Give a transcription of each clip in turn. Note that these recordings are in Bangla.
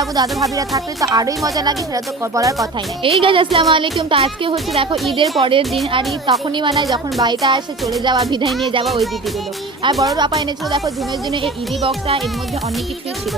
বাবু দাদা ভাবিরা থাকলে তো আরোই মজা লাগে, সেটা তো বলার কথাই না। এই গাছ আসসালামু আলাইকুম। তো আজকে হচ্ছে দেখো ঈদের পরের দিন, আর ঈদ তখনই মানায় যখন বাড়িতে আসে চলে যাওয়া, বিদায় নিয়ে যাওয়া ওই দিদিগুলো। আর বড় আপা এনেছিল দেখো ঝুমের জন্য এই ইদি বক্সটা, এর মধ্যে অনেক কিছুই ছিল।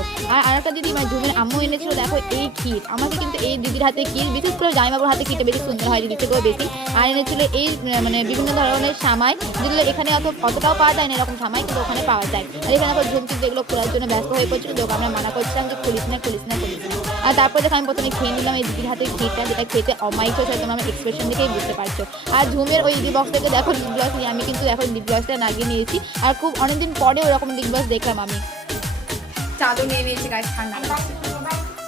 আর একটা দিদি মানে ঝুমের আম্মু এনেছিল দেখো এই ক্ষীর। আমাকে কিন্তু এই দিদির হাতে ক্ষীর, বিশেষ করে জামাইবাবুর হাতে ক্ষীরটা বেশি সুন্দর হয় দিদির থেকেও বেশি। আর এনেছিল এই মানে বিভিন্ন ধরনের সামাই, যেগুলো এখানে অতটাও পাওয়া যায় না এরকম সামাই, কিন্তু ওখানে পাওয়া যায়। আর এখানে দেখো ঝুম কিন্তু এগুলো খোলার জন্য ব্যস্ত হয়ে পড়ছিল, তো আমরা মানা করছিলাম যে খুলিস না খুলিস না খুলিস না। আর তারপরে দেখো আমি প্রথমে খেয়ে নিলাম এই দিদির হাতে ক্ষীরটা, যেটা খেতে অমায়িক হয়েছে, তোমরা আমার এক্সপ্রেশন দেখেই বুঝতে পারছো। আর ঝুমের ওই ইডি বক্স থেকে দেখো লিপ গ্লস নিয়ে আমি কিন্তু এখন লিপ গ্লসটা লাগিয়ে নিয়েছি। আর খুব অনেকদিন পরে ওরকম লিপ গ্লস দেখলাম আমি। চাদর নিয়ে নিয়েছি গাছ ঠান্ডা।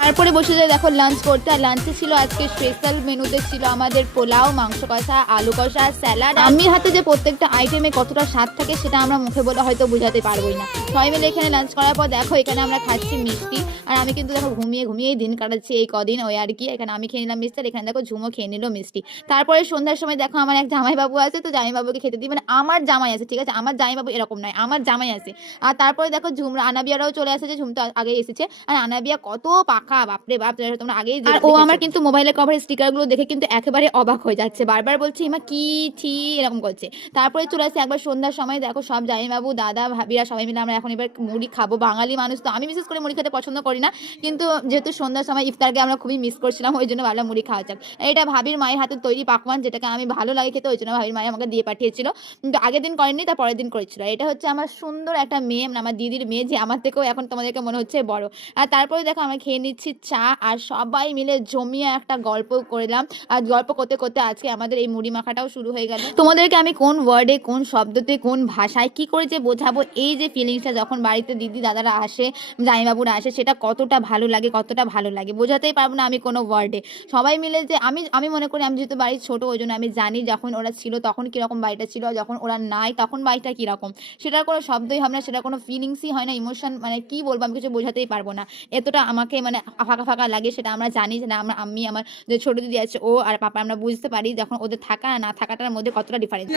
তারপরে বসে যায় দেখো লাঞ্চ করতে। আর লাঞ্চে ছিল আজকে স্পেশাল মেনুতে ছিল আমাদের পোলাও, মাংস কষা, আলু কষা, স্যালাড। আমির হাতে যে প্রত্যেকটা আইটেমে কতটা স্বাদ থাকে সেটা আমরা মুখে বলে হয়তো বোঝাতে পারবোই না। সবাই মিলে এখানে লাঞ্চ করার পর দেখো এখানে আমরা খাচ্ছি মিষ্টি। আর আমি কিন্তু দেখো ঘুমিয়েই দিন কাটাচ্ছি এই কদিন, ওই আর কি। এখানে আমি খেয়ে নিলাম মিষ্টি, আর এখানে দেখো ঝুমো খেয়ে নিল মিষ্টি। তারপরে সন্ধ্যার সময় দেখো আমার এক জামাইবাবু আছে, তো জামাইবাবুকে খেতে দিই, মানে আমার জামাই আছে, ঠিক আছে, আমার জামাইবাবু এরকম নয়, আমার জামাই আছে। আর তারপরে দেখো ঝুমরা আনাবিয়ারাও চলে আসেছে, ঝুম তো আগে এসেছে। আর আনাবিয়া কত পাকা, বাপরে বাপ, তোমরা আগেই। আর ও আমার কিন্তু মোবাইলের কভারের স্টিকারগুলো দেখে কিন্তু একেবারে অবাক হয়ে যাচ্ছে, বারবার বলছে ইমা কি ছি এরকম করছে। তারপরে চলে আসছে একবার সন্ধ্যার সময়, দেখো সব জামাইবাবু দাদা ভাবিরা সবাই মিলে আমরা এখন এবার মুড়ি খাবো। বাঙালি মানুষ তো, আমি বিশেষ করে মুড়ি খেতে পছন্দ করি না, কিন্তু যেহেতু সন্ধ্যার সময় ইফতারকে আমরা খুবই মিস করছিলাম, ওই জন্য ভাবলাম মুড়ি খাওয়া যাক। এটা ভাবির মায়ের হাতে তৈরি পাকওয়ান, যেটাকে আমি ভালো লাগে খেতে, ওই জন্য ভাবির মায়ে আমাকে দিয়ে পাঠিয়েছিল, কিন্তু আগের দিন করেননি, তার পরের দিন করেছিল। এটা হচ্ছে আমার সুন্দর একটা মেয়ে, মানে আমার দিদির মেয়ে, যে আমার থেকেও এখন তোমাদেরকে মনে হচ্ছে বড়। আর তারপরে দেখো আমরা খেয়ে নিচ্ছি চা, আর সবাই মিলে জমিয়ে একটা গল্প করলাম। আর গল্প করতে করতে আজকে আমাদের এই মুড়ি মাখাটাও শুরু হয়ে গেল। তোমাদেরকে আমি কোন ওয়ার্ডে, কোন শব্দতে, কোন ভাষায় কি করে যে বোঝাবো, এই যে ফিলিংসটা যখন বাড়িতে দিদি দাদারা আসে, জামাইবাবুরা আসে, সেটা কতটা ভালো লাগে, কতটা ভালো লাগে বোঝাতেই পারবো না আমি কোনো ওয়ার্ডে। সবাই মিলে যে আমি মনে করি, আমি যেহেতু বাড়ির ছোট, ওই জন্য আমি জানি যখন ওরা ছিল তখন কীরকম বাড়িটা ছিল, যখন ওরা নাই তখন বাড়িটা কীরকম। সেটার কোনো শব্দই হয় না, সেটা কোনো ফিলিংসই হয় না, ইমোশন, মানে কি বলবো, আমি কিছু বোঝাতেই পারবো না। এতটা আমাকে মানে ফাঁকা ফাঁকা লাগে, সেটা আমরা জানি যে না, আমি আমার যে ছোট দিদি আছে ও আর পাপা, আমরা বুঝতে পারি যখন ওদের থাকা আর না থাকাটার মধ্যে কতটা ডিফারেন্স।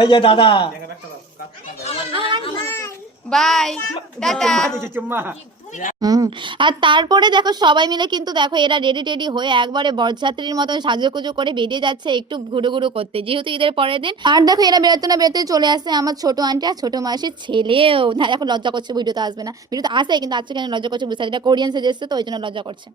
এই যে দাদা বাই টাটা। আর তারপরে দেখো সবাই মিলে কিন্তু দেখো এরা রেডি টেডি হয়ে একবারে বরযাত্রীর মতন সাজুকুজু করে বেরিয়ে যাচ্ছে একটু ঘুরু করতে, যেহেতু ঈদের পরের দিন। আর দেখো এরা বেরোতে না বেরোতে চলে আসে আমার ছোট আন্টি আর ছোট মাসির ছেলেও। দেখো লজ্জা করছে, ভিডিওতে আসবে না, ভিডিওতে আসে কিন্তু আজকে কেন লজ্জা করছে বুঝতে পারছি, এটা কোরিয়ান সেজে এসছে তো ওই জন্য লজ্জা করছে।